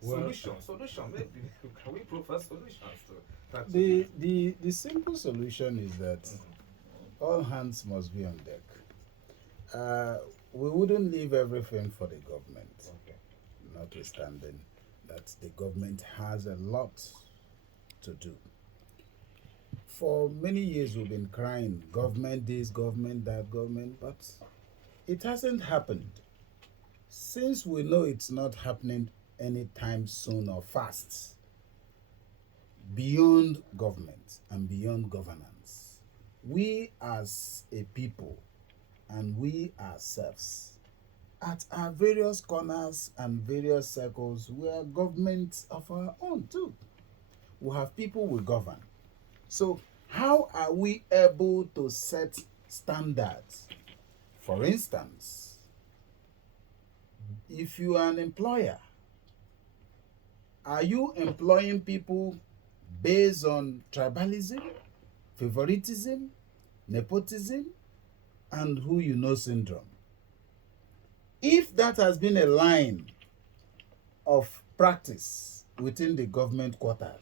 Solution. Maybe can we proffer solutions to that? The simple solution is that all hands must be on deck. We wouldn't leave everything for the government, Okay. notwithstanding that the government has a lot to do. For many years, we've been crying, government this, government that, government, but it hasn't happened. Since we know it's not happening anytime soon or fast, beyond government and beyond governance, we as a people and we ourselves, at our various corners and various circles, we are governments of our own too. We have people we govern. So, how are we able to set standards? For instance, if you are an employer, are you employing people based on tribalism, favoritism, nepotism, and who you know syndrome? If that has been a line of practice within the government quarters,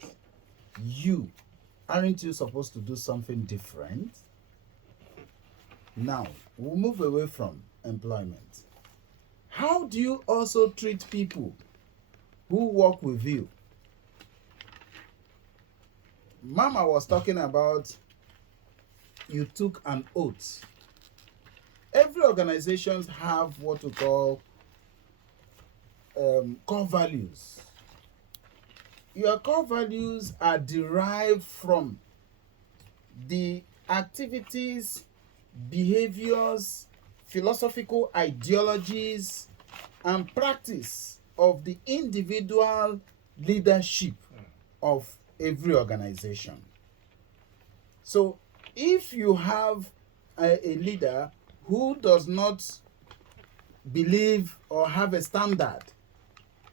aren't you supposed to do something different? Now, we'll move away from employment. How do you also treat people who work with you? Mama was talking about you took an oath. Every organization have what we call core values. Your core values are derived from the activities, behaviors, philosophical ideologies, and practice of the individual leadership of every organization. So if you have a leader who does not believe or have a standard,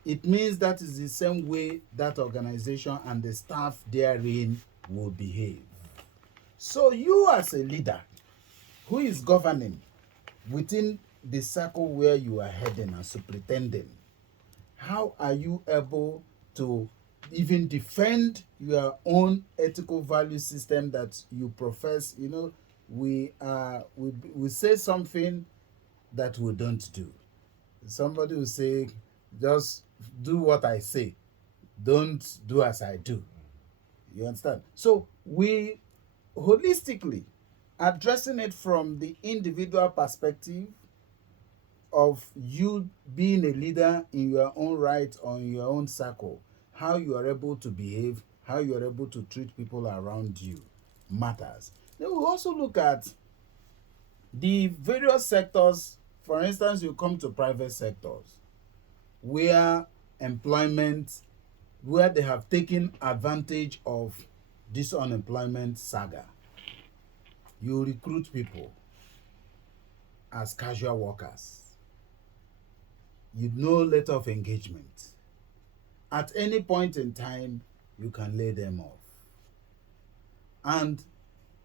it means that is the same way that organization and the staff therein will behave. So you as a leader who is governing within the circle where you are heading and superintending, how are you able to even defend your own ethical value system that you profess? You know, we say something that we don't do. Somebody will say, just do what I say, don't do as I do. You understand? So we holistically addressing it from the individual perspective of you being a leader in your own right or in your own circle, how you are able to behave, how you are able to treat people around you matters. Then we also look at the various sectors. For instance, you come to private sectors where employment, where they have taken advantage of this unemployment saga. You recruit people as casual workers. You know letter of engagement. At any point in time, you can lay them off. And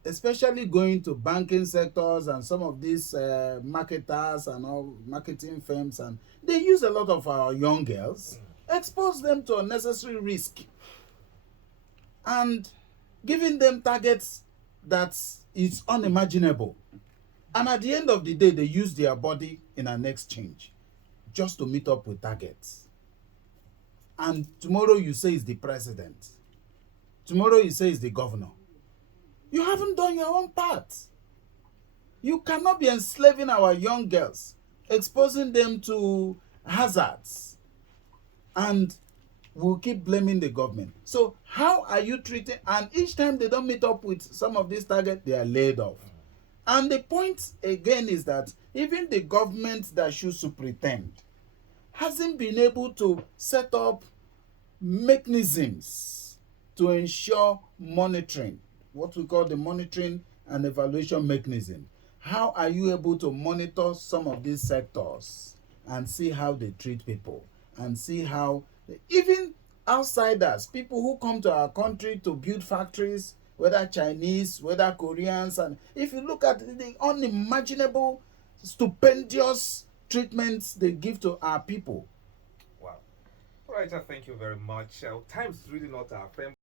especially going to banking sectors and some of these marketers and all marketing firms, and they use a lot of our young girls, expose them to unnecessary risk, and giving them targets that is unimaginable. And at the end of the day, they use their body in an exchange just to meet up with targets. And tomorrow you say it's the president. Tomorrow you say it's the governor. You haven't done your own part. You cannot be enslaving our young girls, exposing them to hazards, and we'll keep blaming the government. So how are you treating, and each time they don't meet up with some of these targets, they are laid off. And the point again is that even the government that should superintend hasn't been able to set up mechanisms to ensure monitoring, what we call the monitoring and evaluation mechanism. How are you able to monitor some of these sectors and see how they treat people, and see how even outsiders, people who come to our country to build factories, whether Chinese, whether Koreans, and if you look at the unimaginable, stupendous treatments they give to our people. Wow. All right, thank you very much. Time is really not our friend.